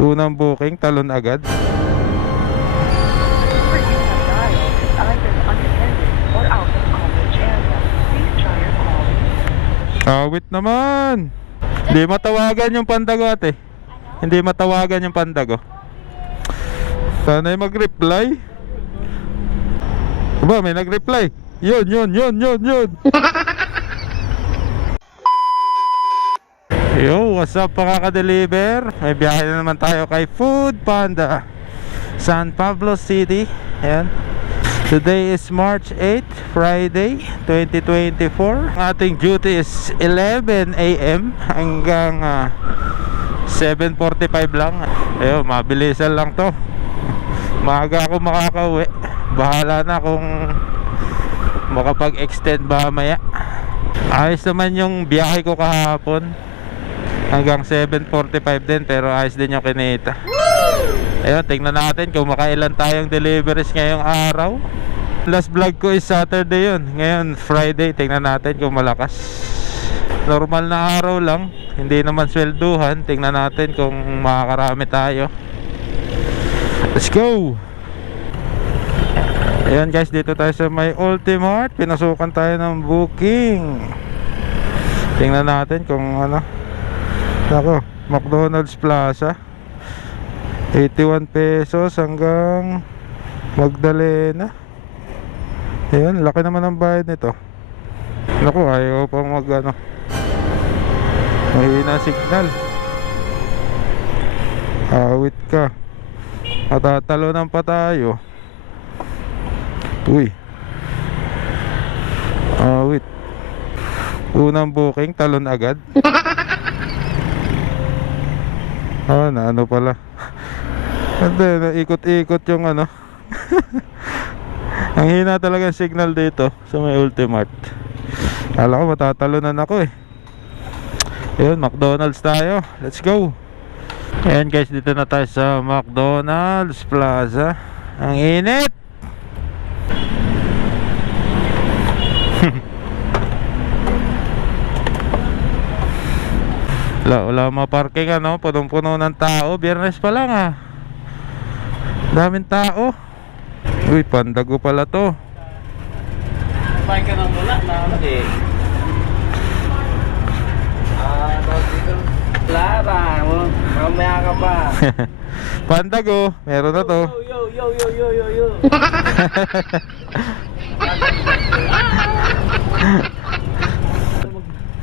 Unang booking, talon agad. Awit naman. Hindi matawagan yung pandago ate. Hindi matawagan yung pandago. Sana'y mag-reply. Aba, may nag-reply. Yun. Yo, what's up mga ka-deliver? May biyahe na naman tayo kay Food Panda, San Pablo City. Ayan. Today is March 8, Friday, 2024. Ang ating duty is 11 AM hanggang 7:45 lang. Ayun, mabilisan lang to. Maaga ako makakauwi. Bahala na kung makapag-extend ba maya. Ayos naman yung biyahe ko kahapon. Hanggang 7:45 din, pero ayos din yung kinita. Ayun, tingnan natin kung makailan tayong deliveries ngayong araw. Last vlog ko is Saturday yun. Ngayon Friday, tingnan natin kung malakas. Normal na araw lang, hindi naman swelduhan. Tingnan natin kung makakarami tayo. Let's go! Ayan guys, dito tayo sa may Ultimart. Pinasukan tayo ng booking. Tingnan natin kung ano. Nako, McDonald's Plaza, 81 pesos hanggang Magdalena. Ayan, laki naman ang bayad nito. Nako, ayaw pang mag ano, mahina signal. Awit ka, matatalonan pa tayo. Uy, awit. Unang booking, talon agad. Na ano pala. Hindi, naikot-ikot yung ano. Ang hina talaga signal dito sa may Ultimart. Kala ko matatalunan ako eh. Ayun, McDonald's tayo. Let's go. Ayan guys, dito na tayo sa McDonald's Plaza. Ang init. Wala maparking ano, punong-puno ng tao. Biyernes pa lang daming tao. Uy, pandago pala to. Pahin ka nang wala na ano eh. Lara mo, mamaya ka pa. Pandago, meron na to. Yo.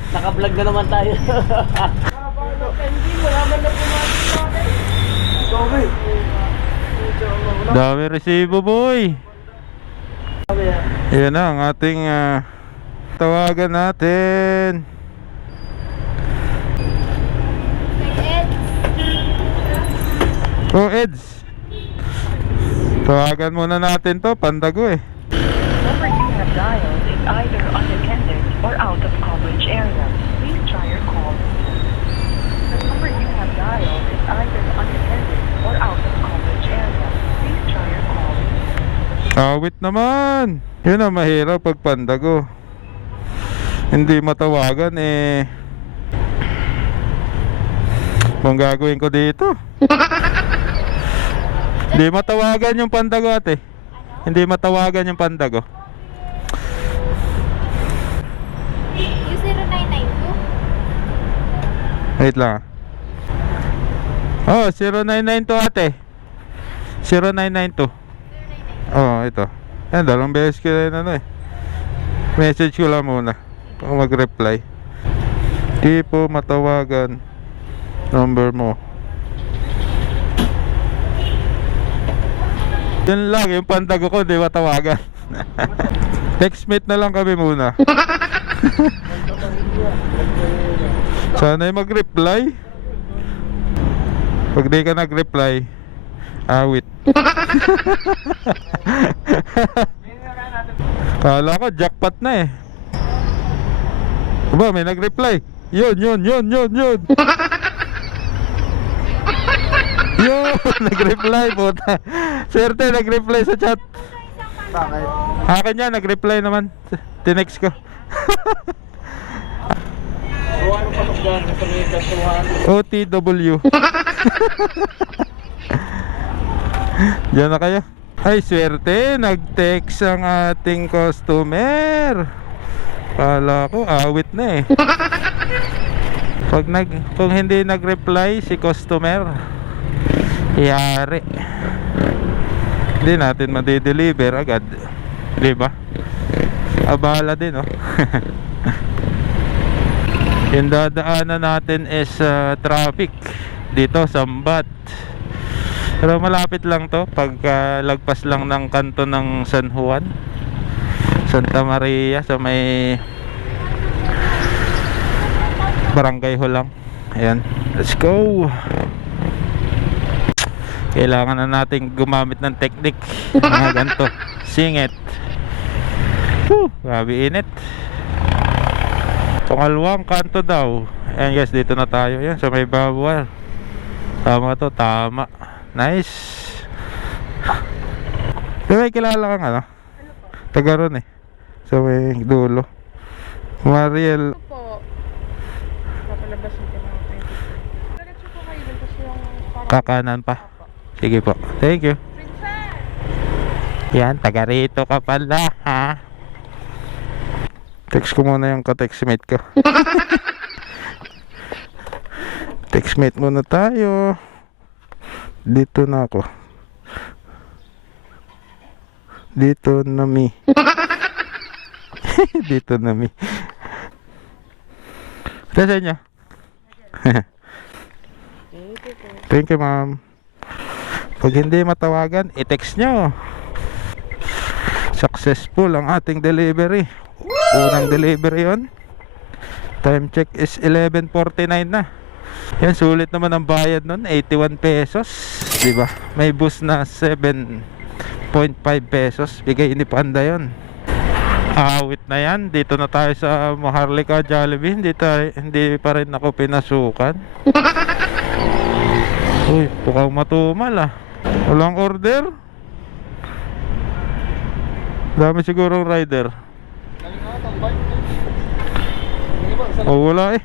Naka-vlog na naman tayo. Dami resibo boy. Yan na ang ating tawagan natin. Oh Eds, tawagan muna natin to, pandago eh. Number you have dialed is either unattended or out of coverage area. Please try your call. The number you have dialed is either unattended or out of coverage area. Please try your call. Awit naman. Yun ang mahirap pag pandago. Hindi matawagan eh. Kung gagawin ko dito. Hindi matawagan yung pandago ate. Hindi matawagan yung pandago. Yung 0992? Wait lang. Oh, 0992 ate. 0992. Oh, ito. Yan, dalawang beses ko rin ano eh. Message ko lang muna kung mag-reply. Di po matawagan number mo. Yun lang, yung pandago ko di matawagan. Textmate na lang kami muna. Sana'y mag-reply. Pag di ka nag-reply, awit. Kala ko jackpot na eh. Aba, may nag-reply. Yun. Yun, nag-reply puta. Swerte, nag-reply sa chat. Bakit? Akin yan, nag-reply naman. Tinext ko. Huwag mo pasok dyan sa may kasuhan. OTW. Diyan na kayo. Ay, swerte. Nag-text ang ating customer. Kala ko, awit na eh. Kung hindi nag-reply si customer, yari. Hindi natin madideliver agad. Diba? Abala din, oh. Yung dadaanan natin is traffic dito, Sambat. Pero malapit lang to, pagka lagpas lang ng kanto ng San Juan, Santa Maria, sa may Barangay Hulang. Ayan, let's go. Kailangan na natin gumamit ng technique, mga ganito. Singit. Grabe init. Pangalawang kanto daw. Ayan guys, dito na tayo. Ayan, sa may bawal. Tama to, tama. Nice. May kilala kang ano? Taga ron eh, sa may dulo. Mariel. Ito po. Papalabas yung tinapay. Diretso po kayo dun kasi yung parang... Kakanan pa. Sige po, thank you. Princess! Yan, taga rito ka pala ha. Text ko muna yung ka-textmate ko. Textmate muna tayo. Dito na ako. Dito na mi. Dito na mi. Sa inyo. Thank you, ma'am. Pag hindi matawagan, i-text nyo. Successful ang ating delivery. Unang delivery yon. Time check is 11:49 na. Yan, sulit naman ang bayad nun, 81 pesos, diba? May boost na 7.5 pesos. Bigay ni Panda yon. Awit na yan. Dito na tayo sa Maharlika Jollibee. Hindi pa rin ako pinasukan. Uy, mukhang matumal ah. Walang order. Dami sigurong rider. Oh, wala eh.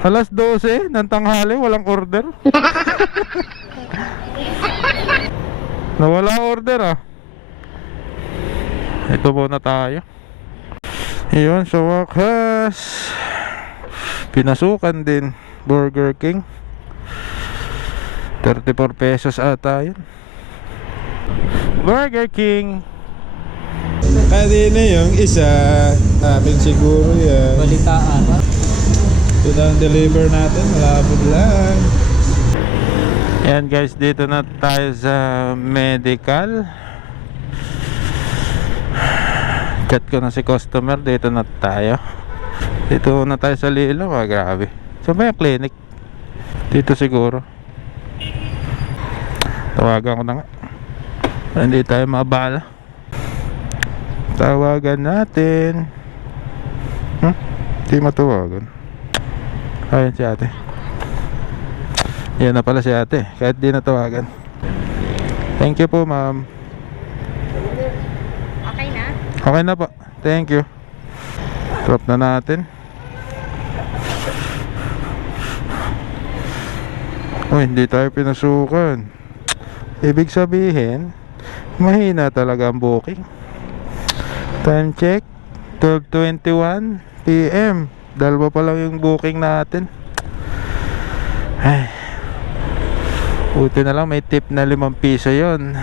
Alas 12 ng tanghali, walang order. Nawala order ah. Ito muna tayo. Ayun, sa wakas pinasukan din. Burger King, 34 pesos ata yun. Burger King. Kanina yung isa, amin siguro yan. Balitaan. Ito na ang deliver natin, malapit lang. Ayan guys, dito na tayo sa medical. Chat ko na si customer, dito na tayo. Dito na tayo sa Lilo, grabe. Saan ba yung clinic? Dito siguro. Tawagan ko na nga. Hindi tayo maabala. Tawagan natin. Hindi matawagan. Ayun si ate. Yan na pala si ate, kahit di natawagan. Thank you po, ma'am. Okay na? Okay na po, thank you. Drop na natin. Oh, hindi tayo pinasukan. Ibig sabihin, mahina talaga ang booking. Time check, 12:21 PM. Dalawa pa lang yung booking natin. Ay, buti na lang may tip na 5 piso yon.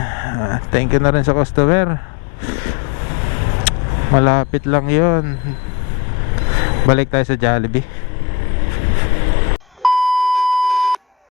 Thank you na rin sa customer. Malapit lang yon. Balik tayo sa Jollibee.